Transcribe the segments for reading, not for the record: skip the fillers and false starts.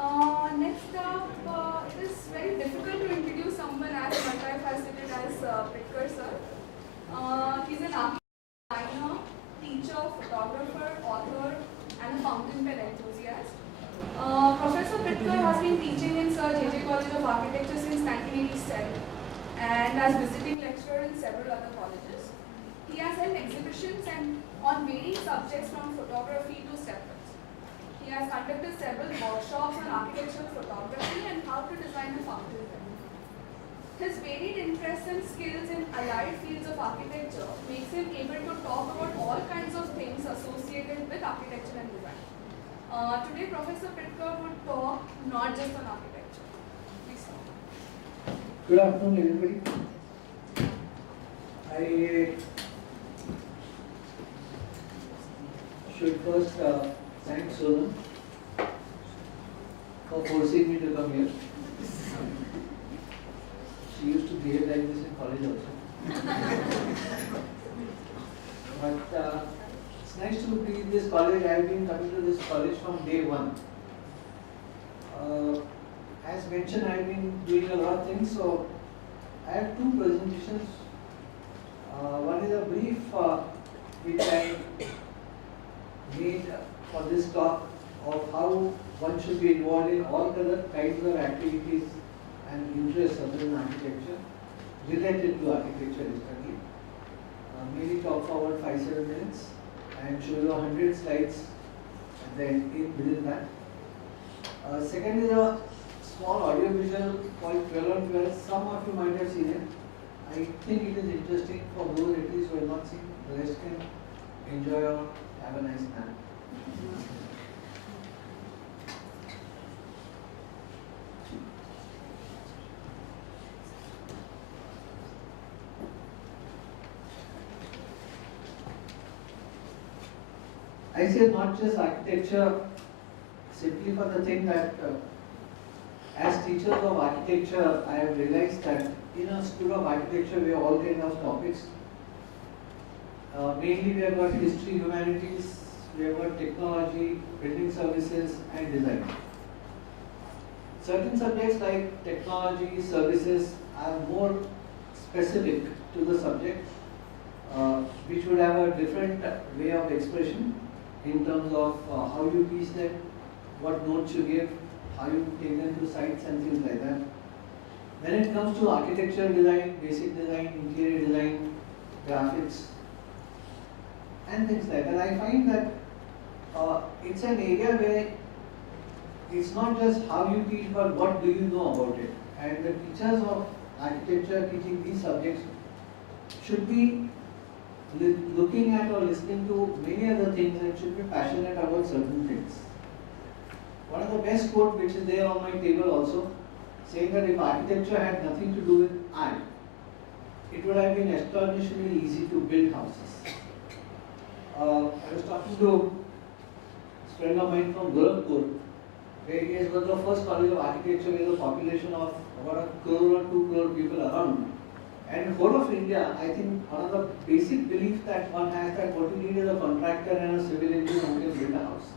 Next up, it is very difficult to introduce someone as multifaceted as Pitkar sir. He's an architect, designer, teacher, photographer, author, and a fountain pen enthusiast. Professor Pitkar has been teaching in Sir J.J. College of Architecture since 1987 and as visiting lecturer in several other colleges. He has held exhibitions on varying subjects from photography to step. He has conducted several workshops on architectural photography and how to design a fountain pen. His varied interests and skills in allied fields of architecture makes him able to talk about all kinds of things associated with architecture and design. Today, Professor Pitkar would talk not just on architecture. Please talk. Good afternoon, everybody. I should first thank Sonam for forcing me to come here. She used to behave like this in college also. But it's nice to be in this college. I have been coming to this college from day one. As mentioned, I have been doing a lot of things. So I have two presentations. One is a brief which I made for this talk of how one should be involved in all other kinds of activities and interests other than architecture related to architecture study. Maybe talk for about 5-7 minutes and show you 100 slides at the end within that. Second is a small audio visual called 12 on 12. Some of you might have seen it. I think it is interesting for those at least who have not seen. The rest can enjoy or have a nice nap. I say not just architecture simply for the thing that as teachers of architecture I have realized that in a school of architecture we have all kinds of topics. Mainly we have got history, humanities, we have got technology, building services and design. Certain subjects like technology, services are more specific to the subject, which would have a different way of expression in terms of how you teach them, what notes you give, how you take them to sites and things like that. When it comes to architectural design, basic design, interior design, graphics, and things like that, I find that it's an area where it's not just how you teach, but what do you know about it. And the teachers of architecture teaching these subjects should be looking at or listening to many other things and should be passionate about certain things. One of the best quote which is there on my table also, saying that if architecture had nothing to do with art, it would have been astonishingly easy to build houses. I was talking to a friend of mine from Gorakhpur, where he has got the first college of architecture with a population of about 1 crore or 2 crore people around. And whole of India, I think one of the basic beliefs that one has that what you need is a contractor and a civil engineer who can build a house.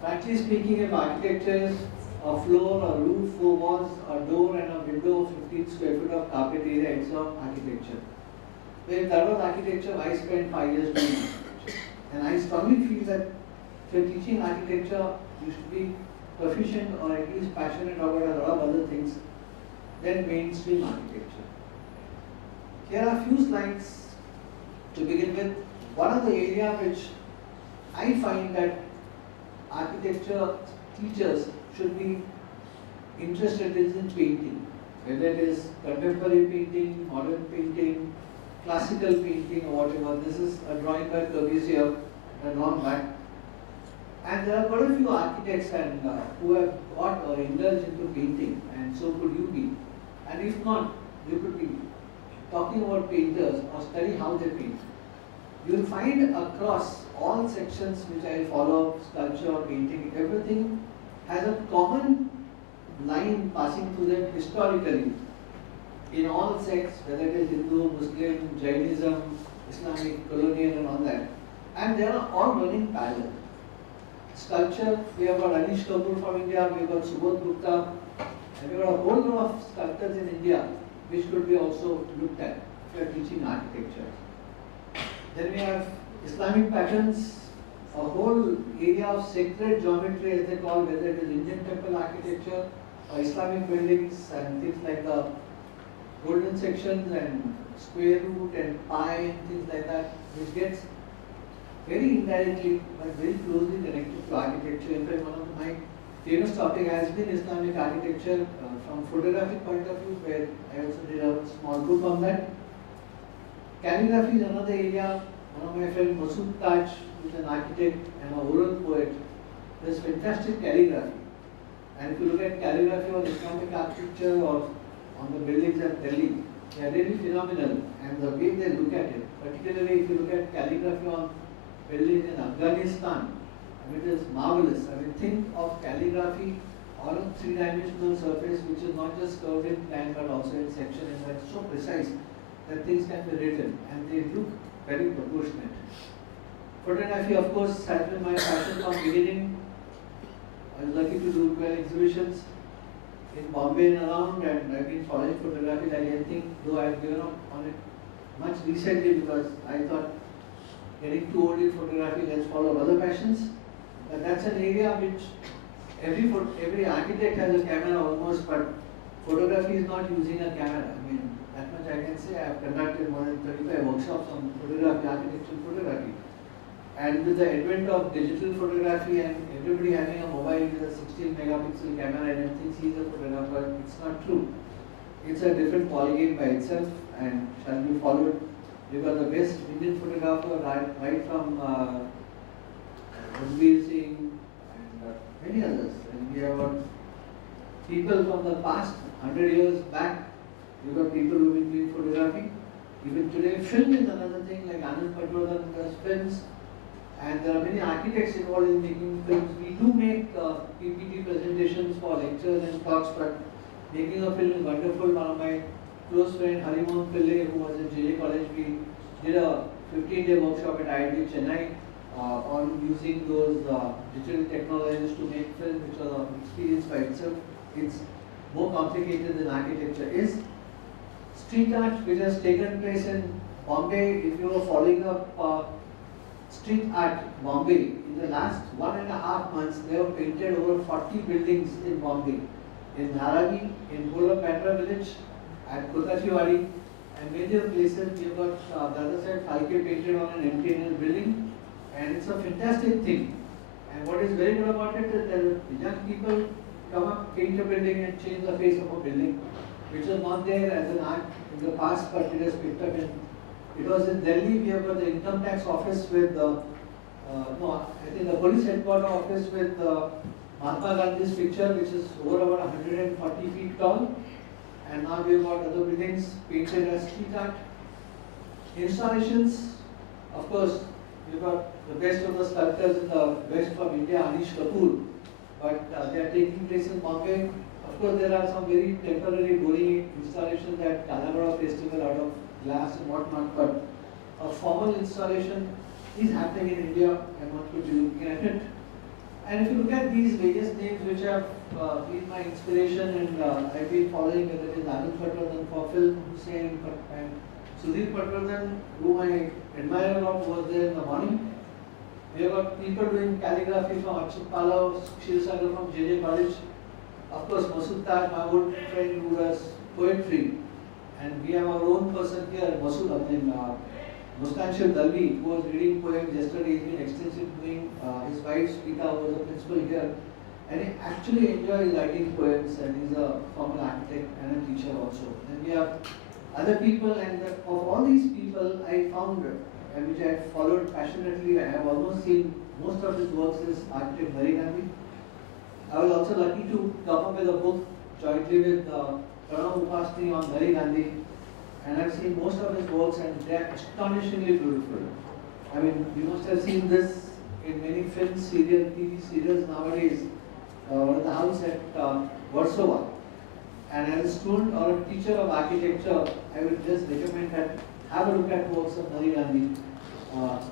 Frankly speaking, if architecture is a floor, a roof, 4 walls, a door and a window, 15 square foot of carpet area, it's of architecture. If that was architecture, I spent 5 years doing architecture. And I strongly feel that if you're teaching architecture, you should be proficient or at least passionate about a lot of other things than mainstream architecture. Here are a few slides to begin with. One of the areas which I find that architecture teachers should be interested in painting, whether it is contemporary painting, modern painting, classical painting or whatever. This is a drawing by Corbusier and long back. And there are quite a few architects and who have got or indulged into painting, and so could you be. And if not, you could be talking about painters or study how they paint. You will find across all sections which I follow, sculpture, painting, everything has a common line passing through them historically in all sects, whether it is Hindu, Muslim, Jainism, Islamic, colonial and all that. And they are all running parallel. Sculpture, we have got Anish Kapoor from India, we have got Subodh Gupta, and we have got a whole lot of sculptors in India which could be also looked at if we are teaching architecture. Then we have Islamic patterns, a whole area of sacred geometry as they call, whether it is Indian temple architecture or Islamic buildings and things like the golden sections and square root and pi and things like that, which gets very indirectly but very closely connected to architecture. In fact, one of my famous topic has been Islamic architecture from photographic point of view, where I also did a small book on that. Calligraphy is another area. One of my friends, Masood Taj, who is an architect and a oral poet, does fantastic calligraphy. And if you look at calligraphy on Islamic architecture or on the buildings at Delhi, they are really phenomenal. And the way they look at it, particularly if you look at calligraphy on buildings in Afghanistan, I mean, it is marvelous. I mean, think of calligraphy on a three-dimensional surface which is not just curved in plan but also in section, and that's so precise that things can be written and they look very proportionate. Photography, of course, has been my passion from beginning. I was lucky to do 12 exhibitions in Bombay and around, and I've been following photography like anything, though I've given up on it much recently because I thought getting too old in photography, let's follow other passions. But that's an area which every architect has a camera almost, but photography is not using a camera. I mean, that much I can say. I have conducted more than 35 workshops on photography, architectural photography. And with the advent of digital photography and everybody having a mobile with a 16 megapixel camera and thinks he's a photographer, it's not true. It's a different ballgame by itself and shall be followed. We've got the best Indian photographer right from Ranveer Singh and many others. And we have got people from the past 100 years back. We've got people who've been doing photography. Even today, film is another thing, like Anand Patwardhan does films. And there are many architects involved in making films. We do make PPT presentations for lectures and talks, but making a film is wonderful. One of my close friend Harimon Pillai, who was in JJ College, we did a 15-day workshop at IIT Chennai on using those digital technologies to make film, which was an experience by itself. It's more complicated than architecture is. Street art, which has taken place in Bombay, if you were following up street art Bombay, in the last 1.5 months, they have painted over 40 buildings in Bombay. In Dharavi, in Gola Patra village, at Kotachiwadi, and many other places. We have got the other side Falke painted on an MTNL building, and it's a fantastic thing. And what is very good about it is that young people come up, paint a building and change the face of a building, which was not there as an art in the past, but it has picked up in. It was in Delhi. We have got the income tax office with I think the police headquarters office with Mahatma Gandhi's picture, which is over about 140 feet tall. And now we've got other buildings painted as street art. Installations, of course, we've got the best of the sculptors in the west from India, Anish Kapoor, but they are taking place in Bombay. Of course, there are some very temporary boring installations at Kalagoda Festival out of glass and whatnot, but a formal installation is happening in India and one could be looking at it. And if you look at these various names which have been my inspiration and I've been following, whether it is Anand Patwardhan for film, Hussain, and Sudhir Patwardhan, whom I admire a lot, was there in the morning. We have got people doing calligraphy from Achyut Palav, Kshirsagar from JJ College. Of course, Masood Taj, my old friend who does poetry. And we have our own person here, Masood Abdin, Muskan Dalvi, who was reading poems yesterday. He's been extensively doing, his wife's Pita was a principal here. And he actually enjoys writing poems, and he's a former architect and a teacher also. And we have other people, and of all these people, I found, which I have followed passionately, I have almost seen most of his works is architect Hari Gandhi. I was also lucky to come up with a book jointly with Pranav Upasni on Hari Gandhi, and I've seen most of his works, and they are astonishingly beautiful. I mean, you must have seen this in many films, serials, TV serials nowadays. One of the house at Warsaw. And as a student or a teacher of architecture, I would just recommend that have a look at works of Hari Gandhi.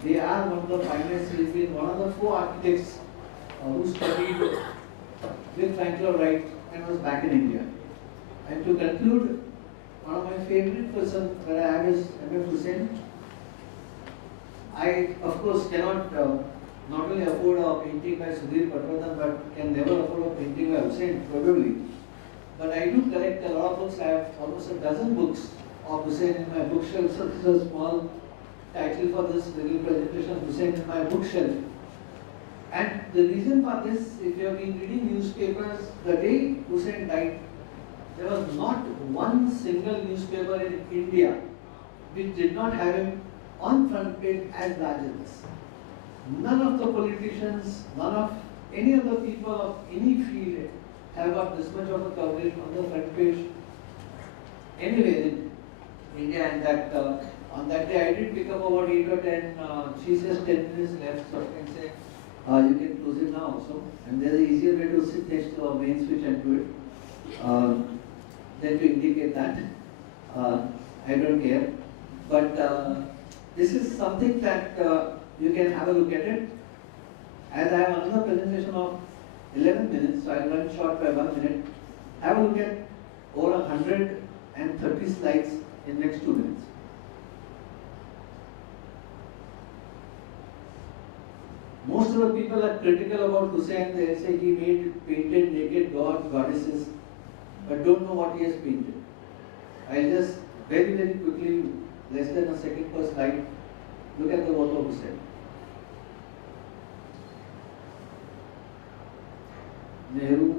They are one of the finest. He's been one of the 4 architects who studied with Franklin Wright and was back in India. And to conclude, one of my favorite persons that I have is M.F. Hussain. I, of course, cannot not only afford a painting by Sudhir Patwardhan, but can never afford a painting by Hussain, probably. But I do collect a lot of books. I have almost a dozen books of Hussain in my bookshelf. So this is a small title for this little presentation, Hussain in my bookshelf. And the reason for this, if you have been reading newspapers, the day Hussain died, there was not one single newspaper in India which did not have him on front page as large as this. None of the politicians, none of any other people of any field have got this much of a coverage on the front page anywhere in India. And that on that day I did pick up about 8 or 10. She says 10 minutes left, so I can say you can close it now also. And there's an easier way to sit next to a main switch and do it than to indicate that. I don't care. But this is something that you can have a look at it. As I have another presentation of 11 minutes, so I'll run short by 1 minute. Have a look at over 130 slides in next 2 minutes. Most of the people are critical about Hussain. They say he painted naked gods, goddesses, but don't know what he has painted. I'll just very quickly, less than a second per slide, look at the work of Hussain. Nehru,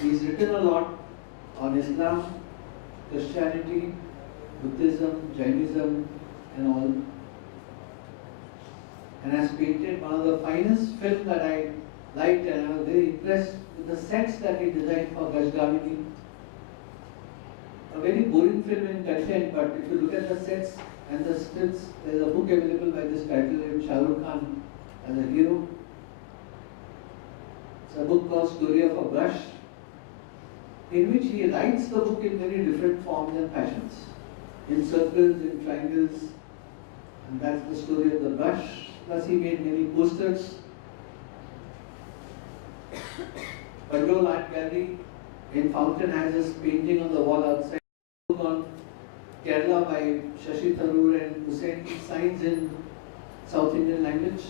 he's written a lot on Islam, Christianity, Buddhism, Jainism and all, and has painted one of the finest films that I liked, and I was very impressed with the sets that he designed for Gajgamini. A very boring film in content, but if you look at the sets and the scripts, there is a book available by this title named Shah Rukh Khan as a hero. It's a book called Story of a Brush, in which he writes the book in very different forms and fashions, in circles, in triangles, and that's the story of the brush. Plus he made many posters. Pandol Art Gallery in Fountain has this painting on the wall outside. Book on Kerala by Shashi Tharoor and Hussain, signs in South Indian language.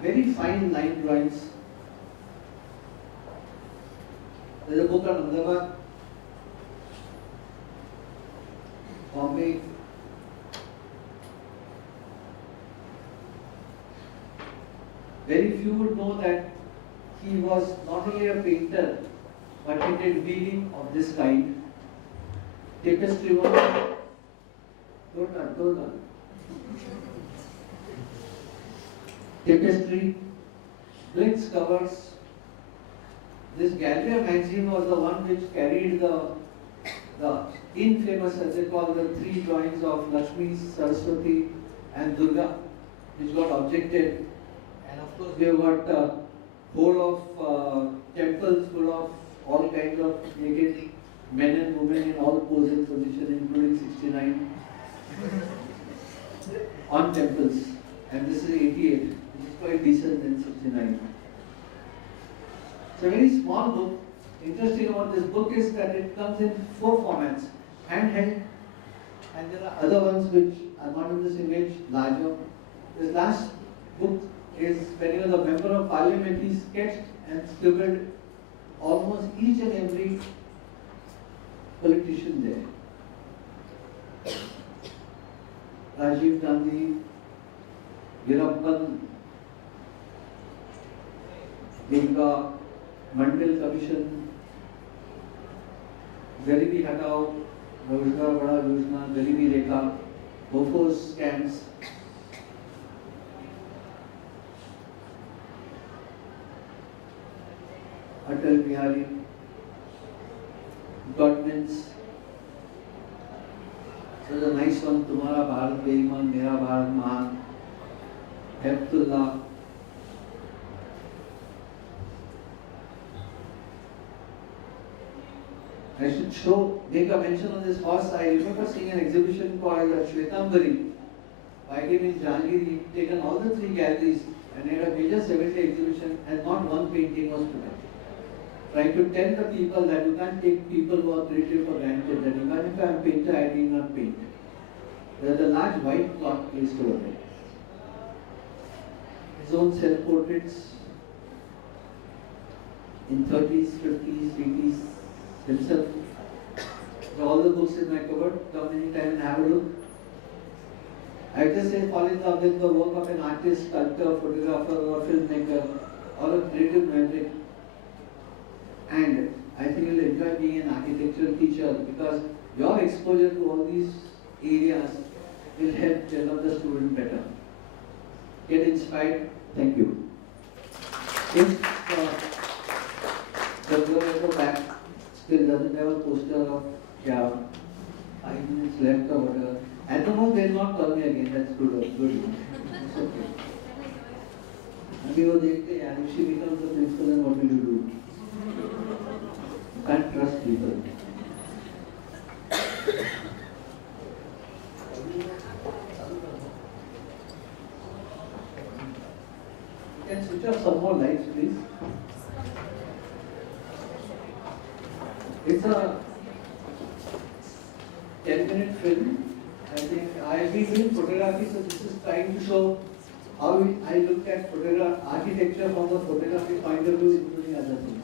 Very fine line drawings. There's a book on Ahmedabad, Bombay. Very few would know that he was not only a painter, but he did weaving of this kind. Tapestry work. Don't run. Tapestry, Blitz covers. This Galleria magazine was the one which carried the infamous, as they call, the 3 drawings of Lakshmi, Saraswati and Durga, which got objected. And of course we have got whole of temples full of all kinds of naked men and women in all posing positions, including 69 on temples. And this is 88, which is quite decent than 69. It's a very small book. Interesting about this book is that it comes in 4 formats: handheld, and there are other ones which are not in this image, larger. This last book is when he was a member of parliament, he sketched and scribbled almost each and every politician there. Rajiv Gandhi, Veerappan, Dinka, Mandal Commission, Garibi Hatao, Rozgar Bada Yojana, Garibi Rekha, Bofors scams. Atal Bihari, governments. So the nice one, Tumhara Bharat Be'iman, Mera Bharat Mahan, Heptullah. I should show, make a mention on this horse. I remember seeing an exhibition called Shvetambari by him in Jangiri. He'd taken all the three galleries and had a major 70 exhibition and not one painting was put up. Trying to tell the people that you can't take people who are creative for granted, that even if I am a painter, I need not paint. There's a large white cloth placed over there. His own self-portraits in 30s, 50s, 80s, himself. All the books in my cupboard, come anytime and have a look. I just say fall in love with the work of an artist, sculptor, photographer or filmmaker or a creative maverick. And I think you'll enjoy being an architectural teacher because your exposure to all these areas will help develop the student better. Get inspired. Thank you. If the girl at the back still doesn't have a poster of 5 minutes left or whatever, at the moment they'll not call me again. That's good. It's okay. अभी वो देखते हैं यार, if she becomes the principal, then what will you do? You can't trust people. You can switch off some more lights, please. It's a 10-minute film. I think I've been doing photography, so this is trying to show how I look at architecture from the photography point of view, including other things.